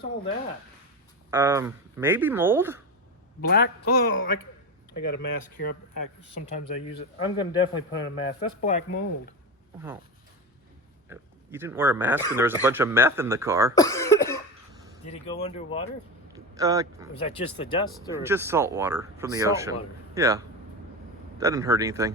What's all that? Maybe mold? Black? Oh, I got a mask here. Sometimes I use it. I'm going to definitely put on a mask. That's black mold. Oh. You didn't wear a mask and there was a bunch of meth in the car. Did it go underwater? Or was that just the dust? Or just salt water from the ocean. Water. Yeah. That didn't hurt anything.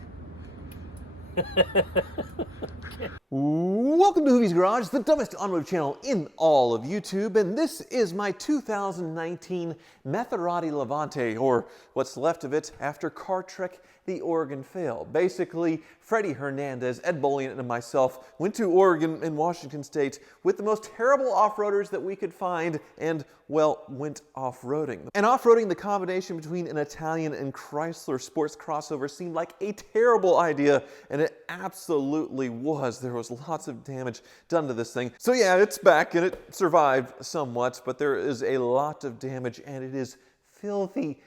Welcome to Hoovie's Garage, the dumbest automotive channel in all of YouTube, and this is my 2019 Maserati Levante, or what's left of it after Car Trek the Oregon fail. Basically, Freddie Hernandez, Ed Bolian, and myself went to Oregon and Washington State with the most terrible off-roaders that we could find and, well, went off-roading. And off-roading, the combination between an Italian and Chrysler sports crossover, seemed like a terrible idea, and it absolutely was. There was lots of damage done to this thing. So yeah, it's back and it survived somewhat, but there is a lot of damage and it is filthy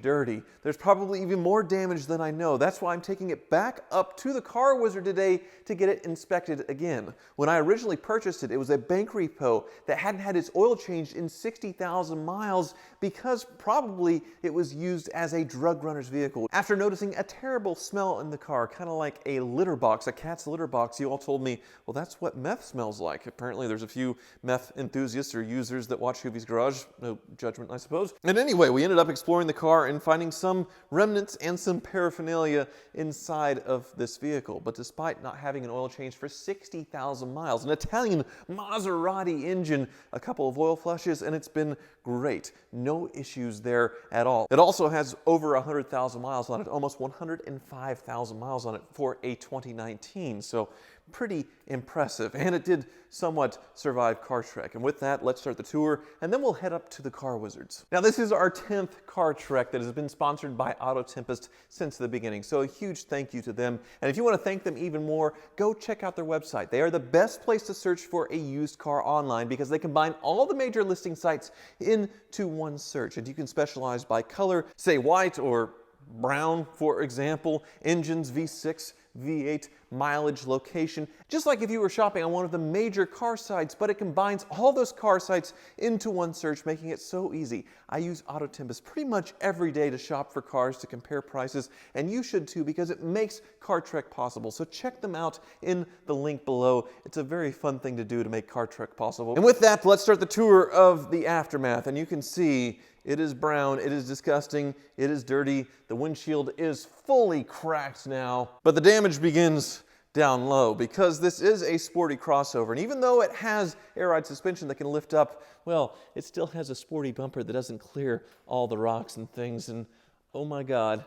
dirty. There's probably even more damage than I know. That's why I'm taking it back up to the Car Wizard today to get it inspected again. When I originally purchased it, it was a bank repo that hadn't had its oil changed in 60,000 miles because probably it was used as a drug runner's vehicle. After noticing a terrible smell in the car, kind of like a litter box, a cat's litter box, you all told me, well, that's what meth smells like. Apparently there's a few meth enthusiasts or users that watch Hoovie's Garage. No judgment, I suppose. And anyway, we ended up exploring the car and finding some remnants and some paraphernalia inside of this vehicle. But despite not having an oil change for 60,000 miles, an Italian Maserati engine, a couple of oil flushes, and it's been great. No issues there at all. It also has over 100,000 miles on it, almost 105,000 miles on it for a 2019. So pretty impressive, and it did somewhat survive Car Trek. And with that, let's start the tour, and then we'll head up to the Car Wizards. Now, this is our 10th Car Trek that has been sponsored by Auto Tempest since the beginning, so a huge thank you to them. And if you want to thank them even more, go check out their website. They are the best place to search for a used car online because they combine all the major listing sites into one search, and you can specialize by color, say white or brown, for example, engines, V6, V8, mileage, location, just like if you were shopping on one of the major car sites, but it combines all those car sites into one search, making it so easy. I use Auto Tempest pretty much every day to shop for cars, to compare prices, and you should too because it makes Car Trek possible. So check them out in the link below. It's a very fun thing to do to make Car Trek possible. And with that, let's start the tour of the aftermath, and you can see it is brown, it is disgusting, it is dirty, the windshield is fully cracked now, but the damage begins down low because this is a sporty crossover, and even though it has air ride suspension that can lift up, well, it still has a sporty bumper that doesn't clear all the rocks and things, and oh my God,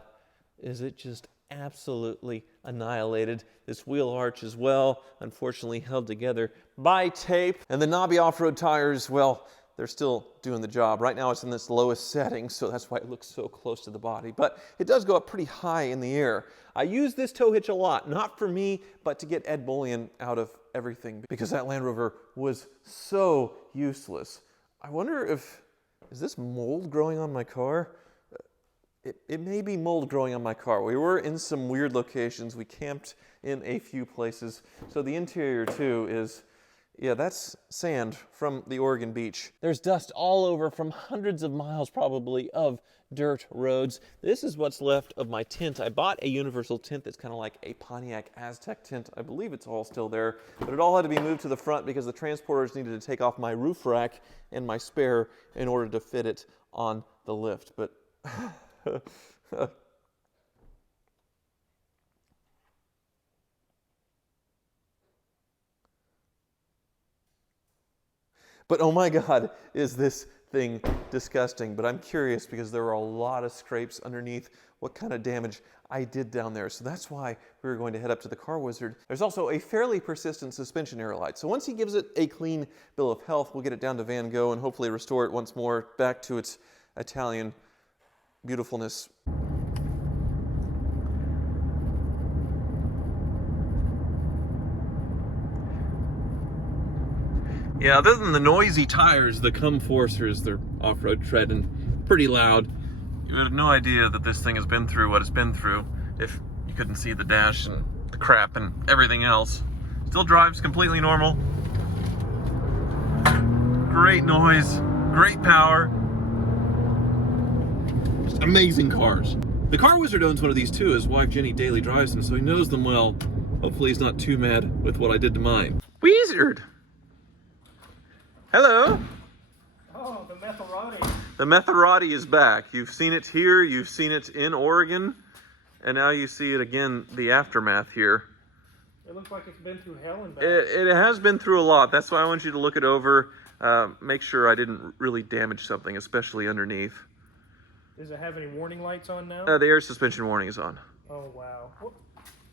is it just absolutely annihilated. This wheel arch as well, unfortunately held together by tape, and the knobby off-road tires, well, they're still doing the job. Right now it's in this lowest setting, so that's why it looks so close to the body. But it does go up pretty high in the air. I use this tow hitch a lot, not for me, but to get Ed Bolian out of everything, because that Land Rover was so useless. I wonder if, is this mold growing on my car? It may be mold growing on my car. We were in some weird locations. We camped in a few places. So the interior too is, yeah, that's sand from the Oregon beach. There's dust all over from hundreds of miles probably of dirt roads. This is what's left of my tent. I bought a universal tent that's kind of like a Pontiac Aztec tent. I believe it's all still there, but it all had to be moved to the front because the transporters needed to take off my roof rack and my spare in order to fit it on the lift. But But oh my God, is this thing disgusting. But I'm curious because there were a lot of scrapes underneath what kind of damage I did down there. So that's why we were going to head up to the Car Wizard. There's also a fairly persistent suspension air light. So once he gives it a clean bill of health, we'll get it down to Van Gogh and hopefully restore it once more back to its Italian beautifulness. Yeah, other than the noisy tires, the Comforcers, they're off-road treading pretty loud. You would have no idea that this thing has been through what it's been through if you couldn't see the dash and the crap and everything else. Still drives completely normal. great noise, great power. Just amazing cars. The car wizard owns one of these too. His wife Jenny daily drives them, so he knows them well. Hopefully he's not too mad with what I did to mine. Wizard! Hello! Oh, the Maserati. The Maserati is back. You've seen it here, you've seen it in Oregon, and now you see it again, the aftermath here. It looks like it's been through hell and back. It has been through a lot. That's why I want you to look it over. Make sure I didn't really damage something, especially underneath. Does it have any warning lights on now? The air suspension warning is on. Oh, wow.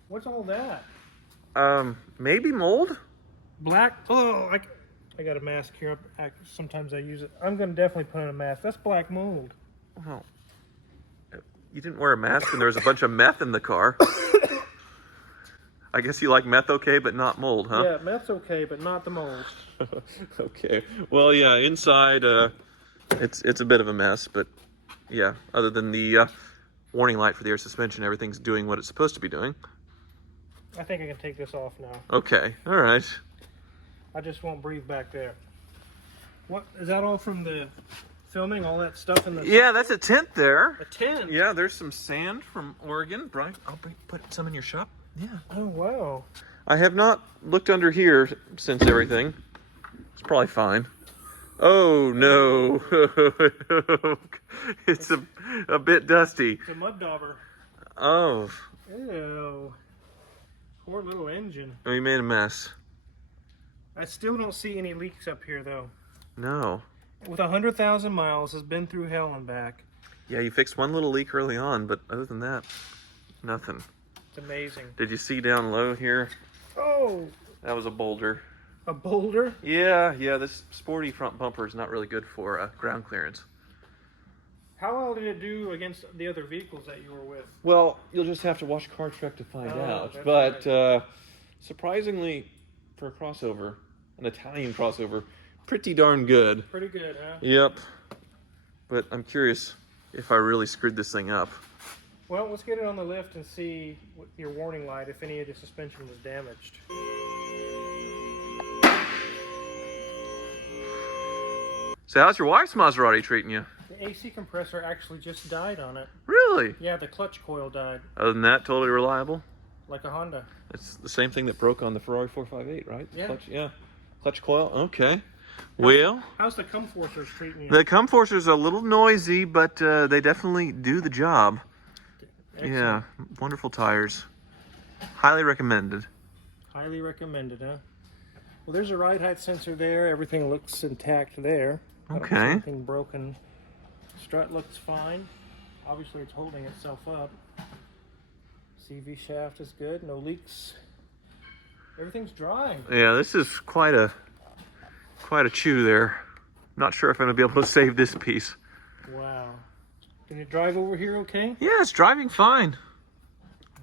What's all that? Maybe mold? Black? Oh, I got a mask here. Sometimes I use it. I'm going to definitely put on a mask. That's black mold. Oh. You didn't wear a mask and there was a bunch of meth in the car. I guess you like meth okay, but not mold, huh? Yeah, meth's okay, but not the mold. Okay. Well, yeah, inside, it's a bit of a mess, but yeah, other than the warning light for the air suspension, everything's doing what it's supposed to be doing. I think I can take this off now. Okay, all right. I just won't breathe back there. What, is that all from the filming, all that stuff in the... Yeah, that's a tent there. A tent? Yeah, there's some sand from Oregon. Brian, I'll put some in your shop. Yeah. Oh, wow. I have not looked under here since everything. It's probably fine. Oh, no. It's a bit dusty. It's a mud dauber. Oh. Ew. Poor little engine. We made a mess. I still don't see any leaks up here, though. No. With 100,000 miles, has been through hell and back. Yeah, you fixed one little leak early on, but other than that, nothing. It's amazing. Did you see down low here? Oh, That was a boulder. a boulder? Yeah, this sporty front bumper is not really good for ground clearance. How well did it do against the other vehicles that you were with? Well, you'll just have to watch Car Trek to find out. That's But right. surprisingly, for a crossover, an Italian crossover, pretty darn good. Pretty good, huh? Yep. But I'm curious if I really screwed this thing up. Well, let's get it on the lift and see what your warning light, if any of the suspension was damaged. So how's your wife's Maserati treating you? The AC compressor actually just died on it. Really? Yeah, the clutch coil died, Other than that, totally reliable? like a Honda. It's the same thing that broke on the Ferrari 458, right? Yeah. Clutch coil, okay. Well, How's the Comforters treating you? the Comforters are a little noisy, but they definitely do the job. Excellent. Yeah, wonderful tires. Highly recommended. Highly recommended, huh? Well, there's a ride height sensor there. Everything looks intact there. I don't see Okay. anything broken. Strut looks fine. Obviously, it's holding itself up. CV shaft is good. No leaks. Everything's dry. Yeah, this is quite a chew there. Not sure if I'm gonna be able to save this piece. Wow. Can you drive over here okay? Yeah, it's driving fine.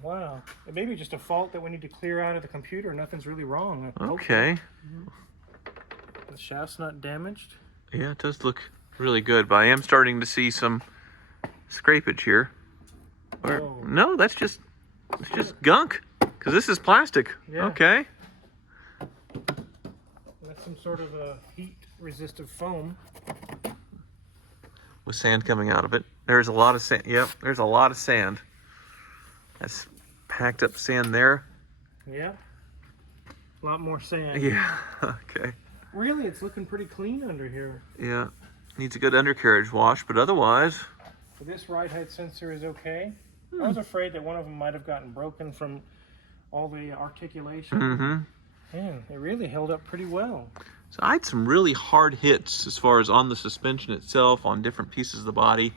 Wow. It may be just a fault that we need to clear out of the computer. Nothing's really wrong. Okay. The shaft's not damaged. Yeah, it does look really good, but I am starting to see some scrapage here. Or, Oh. no, it's just gunk, because this is plastic. Yeah. Okay. That's some sort of a heat-resistive foam. With sand coming out of it. There's a lot of sand. Yep, there's a lot of sand. That's packed up sand there. Yeah. A lot more sand. Yeah, okay. Really, it's looking pretty clean under here. Yeah, needs a good undercarriage wash, but otherwise, So this ride height sensor is okay. I was afraid that one of them might have gotten broken from all the articulation. Man, it really held up pretty well. So I had some really hard hits as far as on the suspension itself, on different pieces of the body,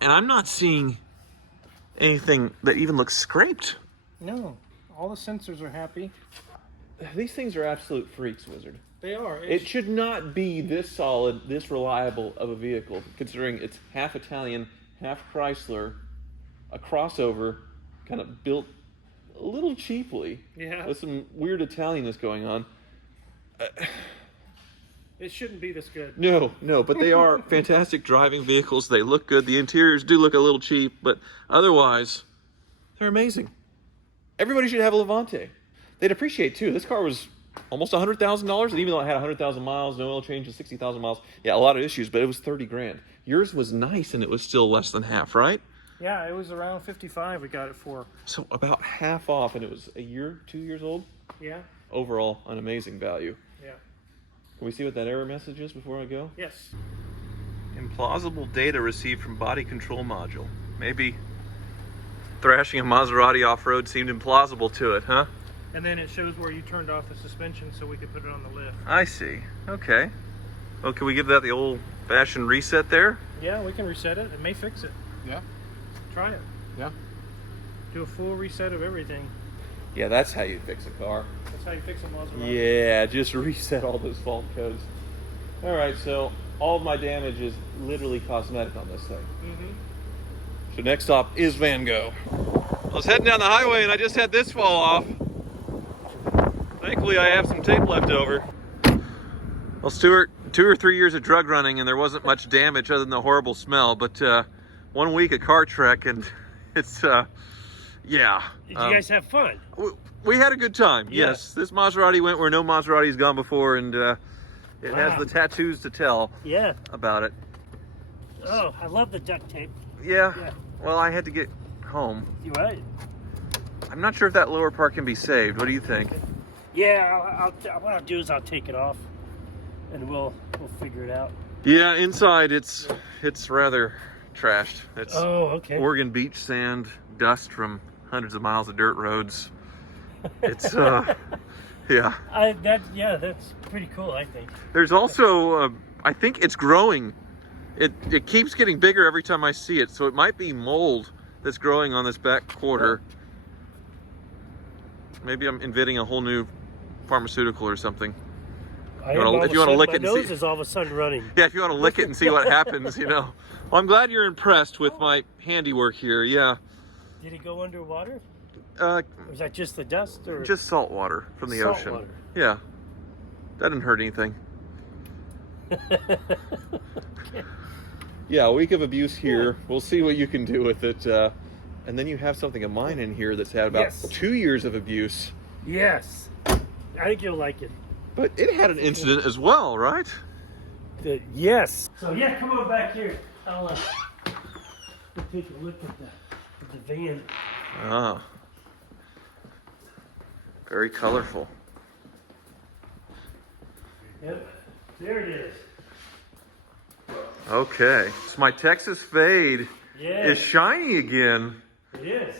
and I'm not seeing anything that even looks scraped. No, all the sensors are happy. These things are absolute freaks, Wizard. They are. It should not be this solid, this reliable of a vehicle, considering it's half Italian, half Chrysler, a crossover, kind of built a little cheaply. Yeah. With some weird Italianness going on. It shouldn't be this good. No, but they are fantastic driving vehicles. They look good. The interiors do look a little cheap, but otherwise, they're amazing. Everybody should have a Levante. They'd appreciate too. This car was almost $100,000. And even though it had 100,000 miles, no oil change, and 60,000 miles, yeah, a lot of issues, but it was 30 grand. Yours was nice, and it was still less than half, right? Yeah, it was around 55 we got it for. So about half off, and it was a year, 2 years old? Yeah. Overall, an amazing value. Yeah. Can we see what that error message is before I go? Yes. Implausible data received from body control module. Maybe thrashing a Maserati off-road seemed implausible to it, huh? And then it shows where you turned off the suspension so we could put it on the lift. I see. Okay. Well, can we give that the old-fashioned reset there? Yeah, we can reset it. It may fix it. Yeah. Try it. Yeah. Do a full reset of everything. Yeah, that's how you fix a car. That's how you fix a Maserati. Yeah, just reset all those fault codes. All right, so all of my damage is literally cosmetic on this thing. Mm-hmm. So next stop is Van Gogh. I was heading down the highway and I just had this fall off. Thankfully, I have some tape left over. Well, Stuart, 2 or 3 years of drug running and there wasn't much damage other than the horrible smell, but 1 week of car trek and it's, yeah. Did you guys have fun? We had a good time, Yeah. yes. This Maserati went where no Maserati's gone before, and it has the tattoos to tell Yeah. about it. Oh, I love the duct tape. Yeah, Yeah. well, I had to get home. You right? I'm not sure if that lower part can be saved. What do you think? Yeah. What I'll do is I'll take it off, and we'll figure it out. Yeah, inside it's rather trashed. It's Oh, okay. Oregon beach sand, dust from hundreds of miles of dirt roads. It's yeah. That's pretty cool, I think. There's also I think it's growing. It keeps getting bigger every time I see it, so it might be mold that's growing on this back quarter. Maybe I'm inventing a whole new pharmaceutical or something. If you want to lick it and my nose see, is all of a sudden running. yeah, if you want to lick it and see what happens, you know. Well, I'm glad you're impressed with my handiwork here. Yeah. Did it go underwater? Uh, Or was that just the dust? Or just salt water from the Salt ocean. water. Yeah. That didn't hurt anything. Yeah, a week of abuse here. We'll see what you can do with it. And then you have something of mine in here that's had about Yes. 2 years of abuse. Yes. I think you'll like it. But it had an incident as well, right? Yes. So yeah, come on back here. I'll take a look at the van. Ah. Very colorful. Yep. There it is. Okay. So my Texas Fade Yeah. is shiny again. It is.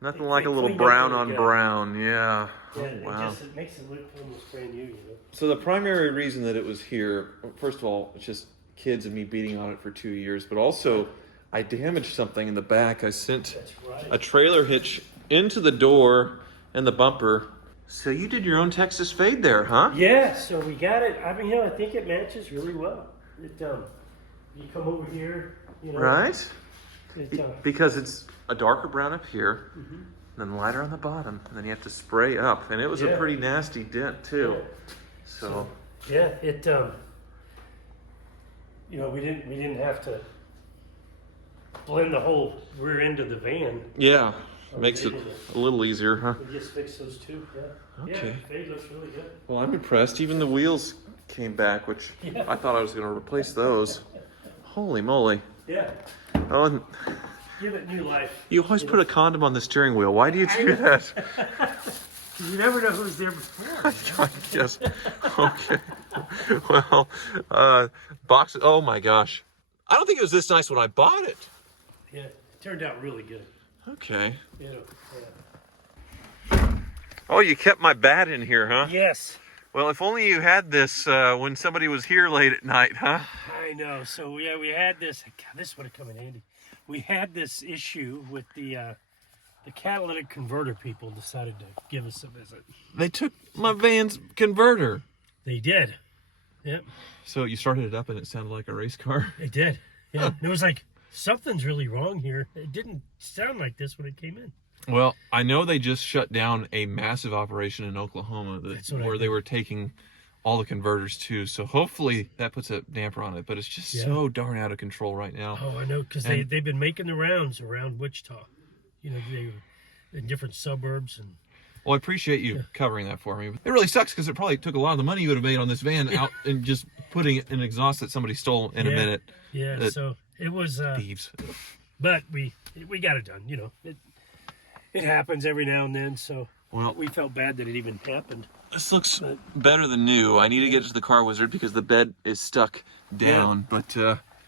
Nothing They- like they a little cleaned up brown really on good. brown. Yeah. Yeah, Oh, wow. it makes it look almost brand new, you know. So the primary reason that it was here, first of all, it's just kids and me beating on it for 2 years, but also I damaged something in the back. I sent That's right. a trailer hitch into the door and the bumper. So you did your own Texas Fade there, huh? Yeah, so we got it. I mean, I think it matches really well. It you come over here, you know. Right? It, Because it's a darker brown up here, and then lighter on the bottom, and then you have to spray up. And it was a Yeah. pretty nasty dent too. Yeah. So yeah, it you know, we didn't have to blend the whole rear end of the van. yeah, makes it a little easier, huh? We just fixed those two. Yeah. Okay. Yeah, the fade looks really good. Well, I'm impressed. Even the wheels came back, which Yeah. I thought I was going to replace those. Holy moly. Yeah. Oh, and Give it new life. you always put a condom on the steering wheel. Why do you do that? You never know who's there before. Yes. Okay. Well, box. Oh my gosh. I don't think it was this nice when I bought it. Yeah, it turned out really good. Okay. You know, Oh, you kept my bat in here, huh? Yes. Well, if only you had this when somebody was here late at night, huh? I know. So yeah, we had this. God, this would have come in handy. We had this issue with the catalytic converter people decided to give us a visit. They took my van's converter. They did. Yep, So you started it up and it sounded like a race car. they did. Yeah, and it was like something's really wrong here. It didn't sound like this when it came in. Well, I know they just shut down a massive operation in Oklahoma That's what I where they heard. were taking all the converters too. So hopefully that puts a damper on it. But it's just so darn out of control right now. Oh, I know, because they've been making the rounds around Wichita. You know, they in different suburbs, and Well, I appreciate you covering that for me. It really sucks because it probably took a lot of the money you would have made on this van out and just putting an exhaust that somebody stole in a minute. Yeah, so it was Thieves. But we got it done, you know. It happens every now and then, so Well, we felt bad that it even happened. This looks better than new. I need to get to the car wizard because the bed is stuck down. Yeah. But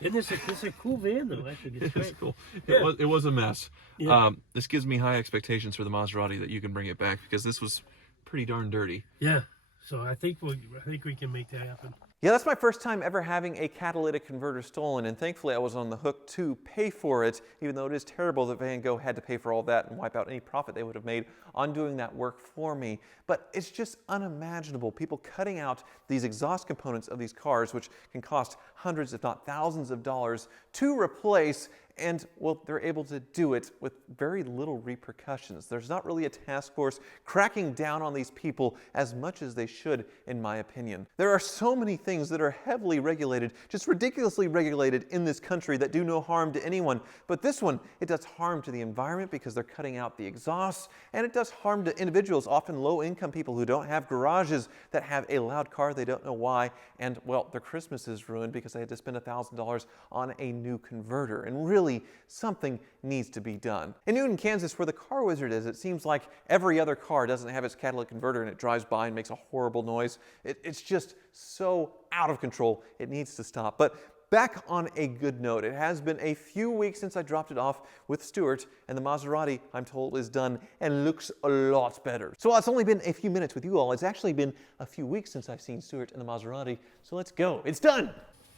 Isn't this a cool van though? Actually, it's great. it's cool. Yeah. It was a mess. Yeah. This gives me high expectations for the Maserati that you can bring it back because this was pretty darn dirty. Yeah. So I think we can make that happen. Yeah, that's my first time ever having a catalytic converter stolen, and thankfully I was on the hook to pay for it, even though it is terrible that Van Gogh had to pay for all that and wipe out any profit they would have made on doing that work for me. But it's just unimaginable, people cutting out these exhaust components of these cars, which can cost hundreds if not thousands of dollars to replace, and well, they're able to do it with very little repercussions. There's not really a task force cracking down on these people as much as they should, in my opinion. There are so many things that are heavily regulated, just ridiculously regulated in this country that do no harm to anyone. But this one, it does harm to the environment because they're cutting out the exhausts, and it does harm to individuals, often low-income people who don't have garages, that have a loud car they don't know why, and well, their Christmas is ruined because they had to spend $1,000 on a new converter. And really, something needs to be done. In Newton, Kansas, where the car wizard is, it seems like every other car doesn't have its catalytic converter and it drives by and makes a horrible noise. It's just so out of control. It needs to stop. But back on a good note, it has been a few weeks since I dropped it off with Stuart, and the Maserati, I'm told, is done and looks a lot better. So while it's only been a few minutes with you all, it's actually been a few weeks since I've seen Stuart and the Maserati. So let's go. It's done.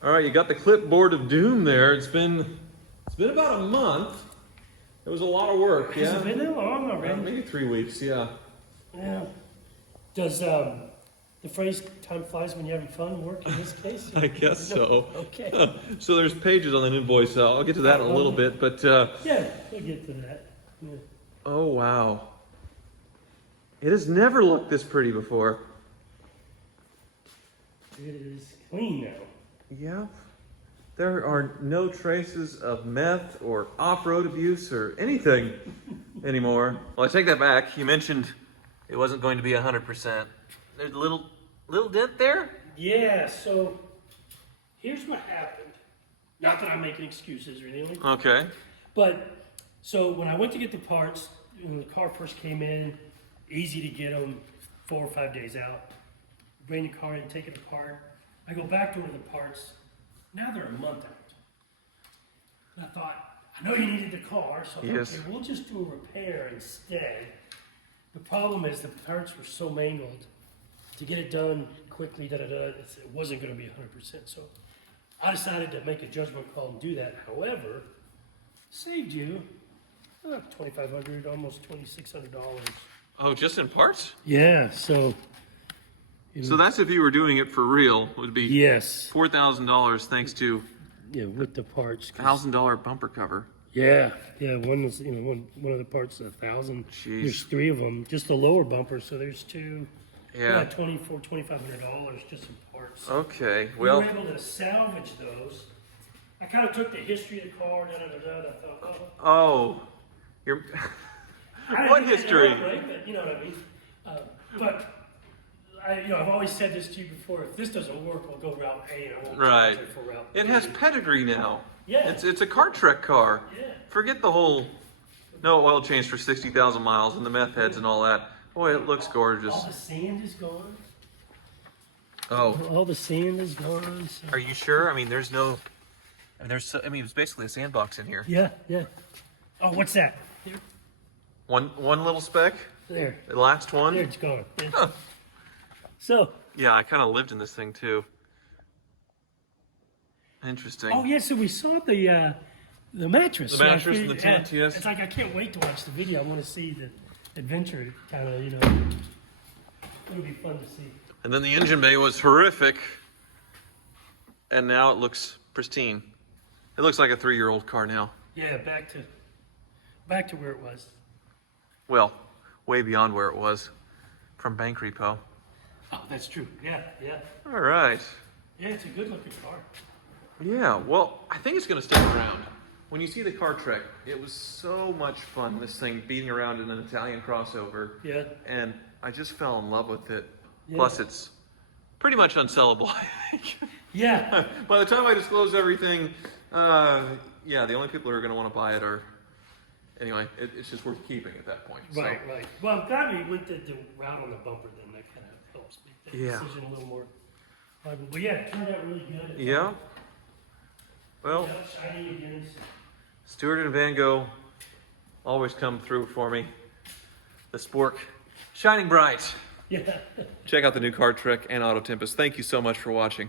All right, you got the clipboard of doom there. It's been about a month. It was a lot of work. Has it been that long already? Maybe 3 weeks, yeah. Yeah. Does the phrase "time flies when you're having fun" work in this case? I guess so. Okay. So there's pages on the invoice. I'll get to that in a little bit, but Yeah, we'll get to that. Yeah. oh wow. It has never looked this pretty before. It is clean now. Yeah. There are no traces of meth or off-road abuse or anything anymore. Well, I take that back. You mentioned it wasn't going to be 100%. There's a little dent there? Yeah, so here's what happened. Not that I'm making excuses or anything, Okay. but so when I went to get the parts, when the car first came in, easy to get them 4 or 5 days out. Bring the car in, take it apart. I go back to one of the parts. Now they're a month out. And I thought, I know you needed the car, so Yes. okay, we'll just do a repair instead. The problem is the parts were so mangled. To get it done quickly, it wasn't going to be 100%. So I decided to make a judgment call and do that. However, saved you $2,500, almost $2,600. Oh, just in parts? Yeah. So. So that's if you were doing it for real, would be Yes. $4,000 thanks to Yeah, with the parts. $1,000 bumper cover. Yeah. One was one of the parts is $1,000. Jeez. There's 3 of them, just the lower bumper. So there's 2. Yeah. $2,500 just in parts. Okay. We Well, were able to salvage those. I kind of took the history of the car, I thought, oh, you're I what didn't know history? it, right? But you know what I mean. But I've always said this to you before. If this doesn't work, we'll go route A, and I won't Right. charge you for route It B. has pedigree now. Yeah. It's a car trek car. Yeah. Forget the whole no oil change for 60,000 miles and the meth heads and all that. Boy, it looks gorgeous. All the sand is gone. Oh, All the sand is gone. So. are you sure? I mean, there's no. I mean, it's basically a sandbox in here. Yeah. Oh, what's that? One little speck. There. The last There, one. it's gone. Yeah. Huh. So. Yeah, I kind of lived in this thing too. Interesting. Oh yeah. So we saw the mattress. The So I mattress and the figured- tent, yes. It's like I can't wait to watch the video. I want to see the adventure. Kind of, it'll be fun to see. And then the engine bay was horrific, and now it looks pristine. It looks like a 3-year-old car now. Yeah, back to where it was. Well, way beyond where it was from bank repo. Oh, that's true. Yeah. All right. Yeah, it's a good looking car. Yeah, well, I think it's going to stick around. when you see the car trek, it was so much fun, this thing beating around in an Italian crossover. Yeah. And I just fell in love with it. Yeah. Plus, it's pretty much unsellable, I think. Yeah. By the time I disclose everything, yeah, the only people who are going to want to buy it are, anyway, it's just worth keeping at that point. Right, right. Well, I'm glad we went the route on the bumper then. That kind of helps make that Yeah. decision a little more. But yeah, it turned out really good. Yeah. Well, Yeah, shiny again. Stewart and Van Gogh always come through for me. The Spork, shining bright. Yeah. Check out the new Car Trek and Auto Tempest. Thank you so much for watching.